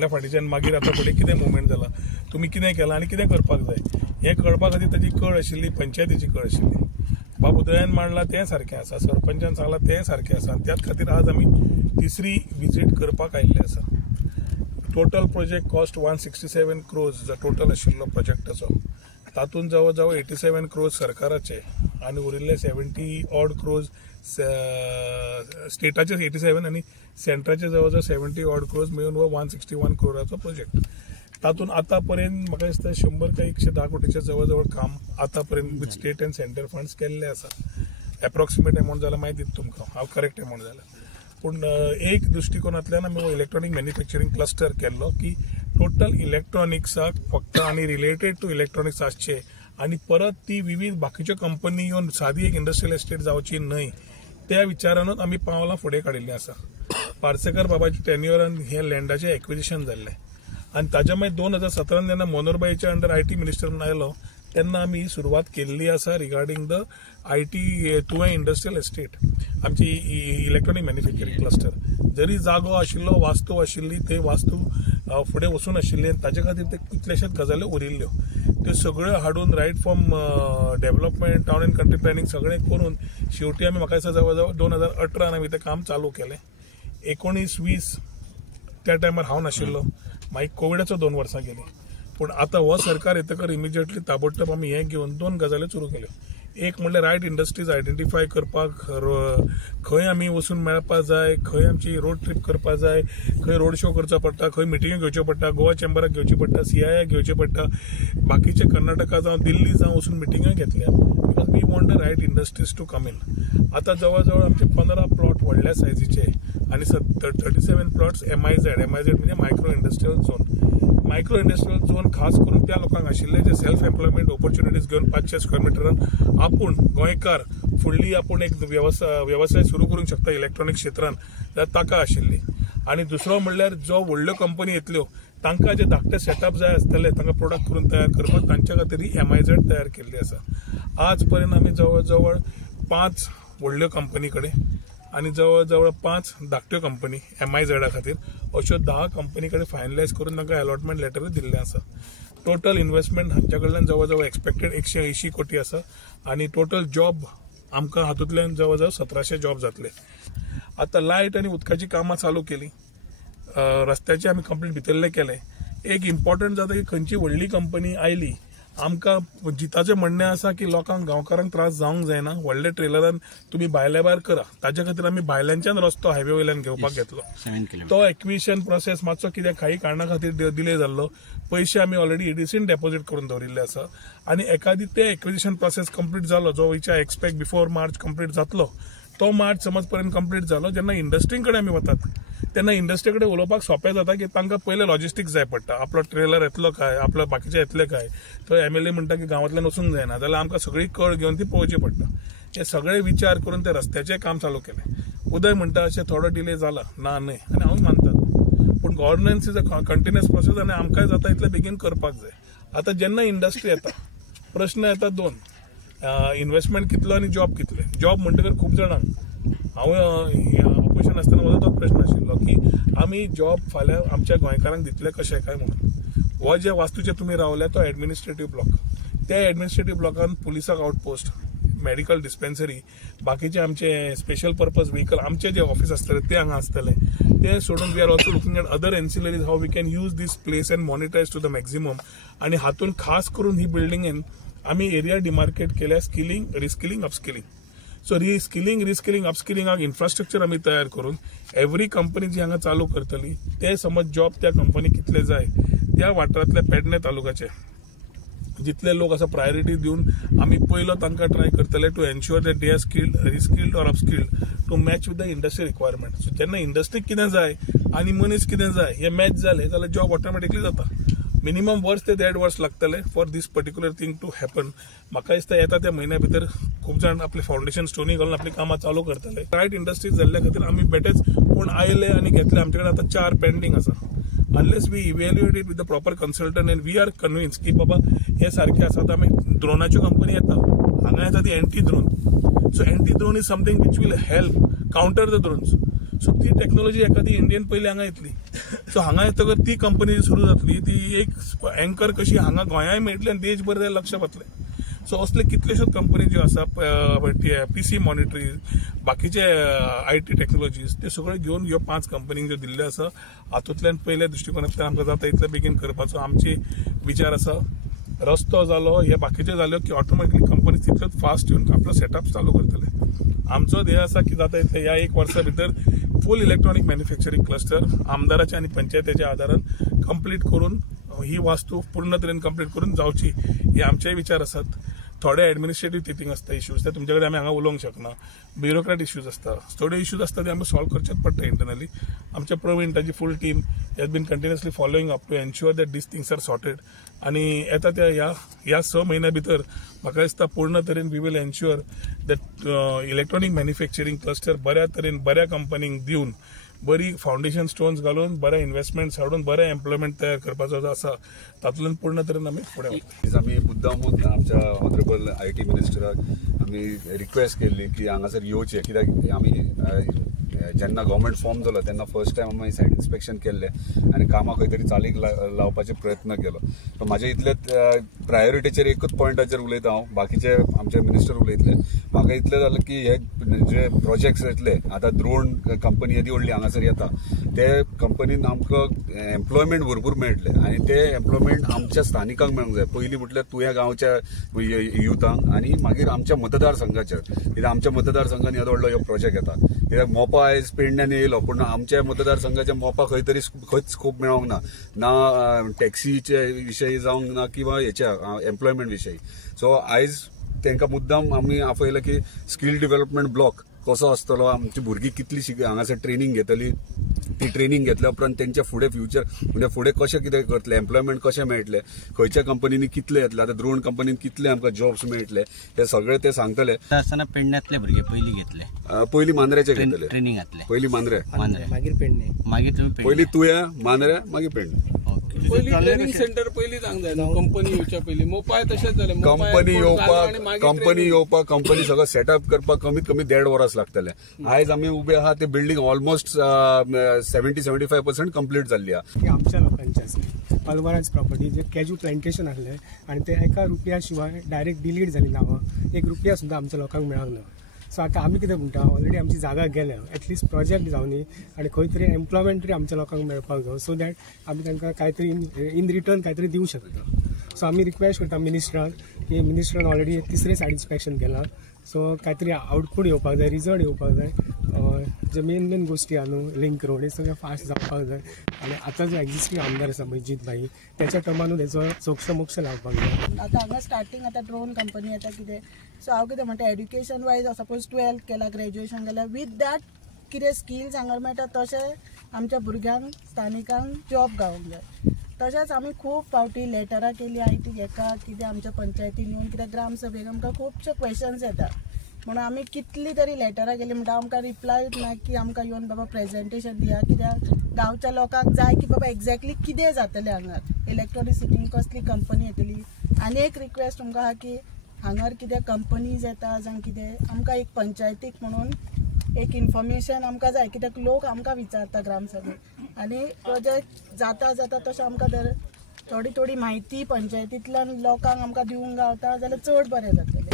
इतल्या फाटीच्यान मागीर आतां फुडें कितें मुवमेंट जाला, तुमी कितें केलां आनी कितें करपाक जाय हें कळपा खातीर ताची कळ आशिल्ली, पंचायतीची कळ आशिल्ली. बाब उदयन मांडलां तें सारकें आसा, सरपंचान सांगलां तें सारकें आसा. त्याच खातीर आज आमी तिसरी विजीट करपाक आयिल्ले आसा. टोटल प्रोजेक्ट कॉस्ट 167 crores जो टोटल आशिल्लो प्रोजेक्टाचो, तातूंत जवळ जवळ 87 crores सरकाराचे आनी उरिल्ले 70 odd crores स्टेटाचे 87 आनी सेंट्राचे जवळ जवळ 70 odd crores मेळून हो 161 crores प्रोजेक्ट. तातूंत आतां पर्यंत म्हाका दिसता 100 काय 110 कोटीचे जवळ जवळ काम आतां पर्यंत with state end centre funds केल्ले आसा. एप्रॉक्सिमेट अमाउंट जाल्यार माहिती दिता तुमकां, हांव करेक्ट अमाउंट जाल्यार. पूण एक दृश्टिकोनांतल्यान आमी इलेक्ट्रॉनीक मॅन्युफॅक्चरींग क्लस्टर केल्लो की टोटल इलेक्ट्रॉनिक्साक फक्त आनी रिलेटेड टू इलेक्ट्रॉनिक्स आसचे आनी परत ती विविध बाकीच्यो कंपनी येवन सादी एक इंडस्ट्रियल एस्टेट जावची न्हय, त्या विचारानूच आमी पावलां फुडें काडिल्लीं आसा. पार्सेकर बाबाच्या टेन्युअरान हे लँडाचें एक्विजिशन जाल्लें आनी ताच्या मागीर 2017 जेन्ना मनोहरभाईच्या अंडर IT मिनिस्टर म्हणून आयलो तेन्ना आमी सुरवात केल्ली आसा रिगार्डिंग द IT तुवें इंडस्ट्रियल एस्टेट, आमची इलेक्ट्रॉनीक मॅन्युफॅक्चरींग क्लस्टर. जरी जागो आशिल्लो, वास्तू आशिल्ली, ते वास्तू फुडें वचून आशिल्ली आनी ताचे खातीर ते कितलेशेच गजाल्यो उरिल्ल्यो, त्यो सगळ्यो हाडून right from development, town and country planning सगळें करून शेवटी आमी म्हाका दिसता जवळ जवळ 2018 आमी तें काम चालू केलें. 19-20 त्या टायमार हांव नाशिल्लो, मागीर कोविडाचो 2 वर्सां गेली. पूण आतां हो सरकार येतकर इमिजिएटली ताबडतोब आमी हें घेवन 2 गजाल्यो सुरू केल्यो. एक म्हणल्यार रायट इंडस्ट्रीज आयडेंटिफाय करपाक, खंय आमी वचून मेळपाक जाय, खंय आमची रोड ट्रीप करपाक जाय, खंय रोड शो करचो पडटा, खंय मिटिंग्यो घेवच्यो पडटा, गोवा चेंबराक घेवची पडटा, CII घेवची पडटा, बाकीचे कर्नाटका जावं दिल्ली जावं वचून मिटिंग्यो घेतल्या, because we want the right industries to come in. आतां जवळ जवळ आमचे 15 प्लॉट व्हडल्या सायजीचे आनी 37 प्लॉट्स MIZ म्हणजे micro industrial zone. Micro industrial zone खास करून त्या लोकांक आशिल्ले जे सेल्फ एम्प्लॉयमेंट ऑपॉर्च्युनिटीज घेवन 500 स्क्वेअर मिटरान आपूण गोंयकार फुडली आपूण एक व्यवसाय सुरू करूंक शकता इलेक्ट्रॉनिक क्षेत्रांत, जाल्यार ताका आशिल्ली. आनी दुसरो म्हणल्यार जो व्हडल्यो कंपनी येतल्यो तांकां जे धाकटे सेटअप जाय आसतले, तांकां प्रोडक्ट करून तयार करपाक तांच्या खातीर MIZ तयार केल्ली आसा. आज पर्यंत आमी जवळ जवळ 5 व्हडल्यो कंपनी कडेन आनी जवळ जवळ 5 धाकट्यो कंपनी MIZ खातीर अश्यो 10 कंपनी कडेन फायनलायज करून तांकां अलॉटमेंट लेटर दिल्लें आसा. टोटल इन्व्हेस्टमेंट हांच्या कडल्यान जवळ जवळ एक्सपेक्टेड 180 कोटी आसा आनी टोटल जॉब आमकां हातूंतल्यान जवळ जवळ 1700 जॉब जातले. आतां लायट आनी उदकाची कामां चालू केली, रस्त्याचे आमी कंप्लीट भितरले केले. एक इम्पॉर्टंट जाता की खंयची व्हडली कंपनी आयली, आमकां जिताचें म्हणणें आसा की लोकांक गांवकारांक त्रास जावंक जायना, व्हडल्या ट्रेलरान तुमी भायल्या भायर करा. ताच्या खातीर आमी भायल्यांच्यान रस्तो हायवे वयल्यान घेवपाक घेतलो. तो एक्विजिशन प्रोसेस मातसो कितें काही कारणा खातीर डिले जाल्लो. पयशे आमी ऑलरेडी EDCन डेपॉझिट करून दवरिल्ले आसा आनी एखादी ते एक्विजिशन प्रोसेस कंप्लीट जालो, जो which I expect before March complete जातलो, तो मार्च समज पर्यंत कंप्लीट जालो, जेन्ना इंडस्ट्री कडेन आमी वतात तेन्ना इंडस्ट्री कडेन उलोवपाक सोंपें जाता की तांकां पयलें लॉजिस्टिक्स जाय पडटा. आपलो ट्रेलर येतलो काय, आपलो बाकीचे येतले काय, तो MLA म्हणटा की गांवांतल्यान वचूंक जायना, जाल्यार आमकां सगळी कळ घेवन ती पळोवची पडटा. हे सगळे विचार करून ते रस्त्याचें काम चालू केलें. उदय म्हणटा अशें थोडो डिले जाला, ना न्हय, आनी हांवूय मानता. पूण governance is a continuous process आनी आमकांय जाता इतले बेगीन करपाक जाय. आतां जेन्ना इंडस्ट्री येता प्रश्न येता 2, इन्व्हेस्टमेंट कितलो आनी जॉब कितले. जॉब म्हणटकर खूब जाणांक हांव ऑपोजिशन आसतना म्हजो तो प्रश्न आशिल्लो की आमी जॉब फाल्यां आमच्या गोंयकारांक दितले कशें काय म्हणून. हो जे वास्तूचे तुमी रावल्या तो एडमिनिस्ट्रेटीव ब्लॉक, त्या एडमिनिस्ट्रेटीव ब्लॉकान पुलिसाक आउटपोस्ट, मेडिकल डिस्पेन्सरी, बाकीचे आमचे स्पेशल पर्पज व्हेकल, आमचे जे ऑफिस आसतले ते हांगा आसतले. ते सोडून we are also looking at other ancillaries how we can use these place and monetise to the maximum. आनी हातून खास करून ही बिल्डिंगेन आमी एरिया डिमार्केट केल्या skilling, reskilling, upskilling. So reskilling, अपस्किलिंगाक इन्फ्रास्ट्रक्चर आमी तयार करून एव्हरी कंपनी जी हांगा चालू करतली ते समज जॉब त्या कंपनी कितले जाय त्या वाठारांतल्या पेडणे तालुक्याचे जितले लोक आसा प्रायोरिटी दिवन आमी पयलो तांकां ट्राय करतले to ensure that they are skilled, reskilled or upskilled to match with the industry requirement. So जेन्ना इंडस्ट्रीक कितें जाय आनी मनीस कितें जाय हे मॅच जाले जाल्यार जॉब ऑटोमॅटिकली जाता. मिनिमम वर्स ते 1.5 वर्स लागतले for this particular thing to happen. म्हाका दिसता येता त्या म्हयन्या भितर खूब जाण आपले फाउंडेशन स्टोनी घालून आपली कामां चालू करतले. रायट इंडस्ट्रीज जाल्ल्या खातीर आमी बेटेच कोण आयले आनी घेतले. आमचे कडेन आतां 4 पेंडिंग आसा. Unless we evaluate it with the proper consultant and we are convince की बाबा हे सारखे आसा. आतां आमी ड्रोनाच्यो कंपनी येता, हांगा येता ती anti drone. So anti drone is something which will help counter the drones. So ती टेक्नॉलॉजी एखादी इंडियन पयली हांगा येतली. सो हांगा येतकच ती कंपनी सुरू जातली. ती एक अँकर कशी हांगा गोंयांय मेळटली आनी देशभर लक्ष वतलें. सो असले कितल्योश्योच कंपनी ज्यो आसा पीसी मॉनिटरींग बाकीचे IT टेक्नॉलॉजीज ते सगळे घेवन ह्यो 5 कंपनींक ज्यो दिल्ल्यो आसा हातूंतल्यान पयल्या दृश्टिकोनांतल्यान आमकां जाता इतले बेगीन करपाचो आमचे विचार आसा. रस्तो जालो हे बाकीचे जाल्यो की ऑटोमॅटिकली कंपनी तितल्योच फास्ट येवन आपलो सेटअप चालू करतले. आमचो ध्येय आसा की जाता इतले ह्या 1 वर्सा भितर फूल इलेक्ट्रॉनिक मॅन्युफॅक्चरिंग क्लस्टर आमदाराच्या आनी पंचायतीच्या आदारान कंप्लीट करून ही वास्तू पूर्ण तरेन कंप्लीट करून जावची हे आमचे विचार आसात. थोडे एडमिनिस्ट्रेटिव्ह थिंकींग आसता इश्यूज ते तुमचे कडेन आमी हांगा उलोवंक शकना. ब्युरोक्रेट इश्यूज आसता. थोडे इश्यूज आसता ते आमी सॉल्व करचेच पडटा इंटरनली. आमच्या प्रवीण ताची full team has been continuously following up to ensure that these things are sorted. आनी येता त्या ह्या 6 म्हयन्या भितर म्हाका दिसता पूर्ण तरेन we will ensure that electronic manufacturing cluster बऱ्या तरेन बऱ्या कंपनींक दिवन बरी फाउंडेशन स्टोन्स घालून बरे इन्व्हेस्टमेंट्स हाडून बरे एम्प्लॉयमेंट तयार करपाचो जो आसा तातूंतल्यान पूर्ण तरेन आमी फुडें वता. आमी मुद्दामून आमच्या ऑनरेबल IT मिनिस्टराक आमी रिक्वेस्ट केल्ली की हांगासर येवचे कित्याक आमी जेन्ना गव्हर्मेंट फॉर्म जालो तेन्ना फर्स्ट टायम आमी सायट इन्स्पेक्शन केल्लें आनी कामां खंय तरी चालीक लावपाचे प्रयत्न केलो. तर म्हाजे इतलेच प्रायोरिटीचेर एकूच पॉयंटाचेर उलयता हांव. बाकीचे आमचे मिनिस्टर उलयतले. म्हाका इतलें जालें की हे जे प्रोजेक्ट्स येतले आतां ड्रोन कंपनी येदी व्हडली हांगासर येता ते कंपनीन आमकां एम्प्लॉयमेंट भरपूर मेळटले आनी ते एम्प्लॉयमेंट आमच्या स्थानिकांक मेळूंक जाय. पयलीं म्हटल्यार तुवें गांवच्या युथांक आनी मागीर आमच्या मतदारसंघाचेर कित्याक आमच्या मतदारसंघान येदो व्हडलो ह्यो प्रोजेक्ट येता. कित्याक मोपा आयज पेडण्यान येयलो पूण आमच्या मतदारसंघाच्या मोपा खंय तरी खंयच स्कोप मेळोंक ना. ना टॅक्सीचे विशयी जावंक ना किंवा हेच्या एम्प्लॉयमेंट विशयी. सो आयज तांकां मुद्दाम आमी आपयला की स्कील डेव्हलपमेंट ब्लॉक कसो आसतलो. आमची भुरगीं कितली हांगासर ट्रेनिंग घेतली. ती ट्रेनिंग घेतल्या उपरांत तेंच्या फुडें फ्युचर म्हणजे फुडें कशें कितें करतले एम्प्लॉयमेंट कशें मेळटले खंयच्या कंपनीनी कितले येतले आतां ड्रोन कंपनीन कितले आमकां जॉब्स मेळटले हे सगळे ते सांगतले. आसतना पेडण्यातले भुरगे पयलीं घेतले. पयलीं मांद्रेचे घेतले. ट्रेनिंग घातले. पयलीं मांद्रे मागीर पेडणे. मागीर तुम्ही पयलीं तुया मांद्रे मागीर पेडणे. पहिली ट्रेनिंग सेंटर पहिली सांगता कंपनी येवच्या पयलीं मोपाय तशेंच जालें. कंपनी येवपाक कंपनी सगळं सेटअप करपाक कमीत कमी 1.5 वरास लागतले. आयज आमी उबे आहा ते बिल्डींग ऑलमोस्ट 70-75% कंप्लीट जाल्ली आहा. आमच्या लोकांचे आसले अल्वराज प्रॉपर्टी जे कॅजू प्लांटेशन आसले आनी ते एका रुपया शिवाय डायरेक्ट डिलीट जाली नावां. 1 रुपया सुद्दां आमच्या लोकांक मेळोंक ना. सो आतां आमी कितें म्हणटा ऑलरेडी आमची जागा गेल्या एटलिस्ट प्रोजेक्ट जावनी आनी खंय तरी एम्प्लॉयमेंट तरी आमच्या लोकांक मेळपाक जाय सो दॅट आमी तांकां काय तरी इन रिटर्न काय तरी दिवंक शकता. सो आमी रिक्वेस्ट करता मिनिस्टराक की मिनिस्टरान ऑलरेडी 3रे सायड इन्स्पेक्शन केलां. सो काय तरी आउटपूट येवपाक जाय रिजल्ट येवपाक जाय. जे मेन गोश्टी आहा न्हू लिंक रोड हे सगळें फास्ट जावपाक जाय. आनी आतां जो एक्झिस्टींग आमदार आसा मंजीत भाई त्याच्या टर्मानूच हेचो सोक्ष मोक्ष लावपाक जाय. आतां हांगा स्टार्टींग आतां ड्रोन कंपनी येता कितें सो हांव कितें म्हणटा एड्युकेशन वायज सपोज 12th केला ग्रॅज्युएशन केला वीथ दॅट कितें स्किल्स हांगा मेळटा तशें आमच्या भुरग्यांक स्थानिकांक जॉब गावूंक जाय. तशेंच आमी खूब फावटी लेटरां केली IT हेका कितें आमच्या पंचायतीन येवन कित्याक ग्रामसभेक आमकां खुबशे क्वेश्चन्स येता म्हणून आमी कितली तरी लेटरां केली म्हणटा आमकां रिप्लायच ना की आमकां येवन बाबा प्रेजेंटेशन दिया. कित्याक गांवच्या लोकांक जाय की बाबा एक्झॅक्टली कितें जातलें हांगार इलेक्ट्रॉनिसिटीन कसली कंपनी येतली. आनी एक रिक्वेस्ट तुमकां आहा की हांगार कितें कंपनीज येता जावं कितें आमकां एक पंचायतीक म्हणून एक इन्फॉर्मेशन आमकां जाय कित्याक लोक आमकां विचारता ग्रामसभेक आनी प्रोजेक्ट जाता तशें आमकां थोडी म्हायती पंचायतींतल्यान लोकांक आमकां दिवंक गावता जाल्यार चड बरें जातलें.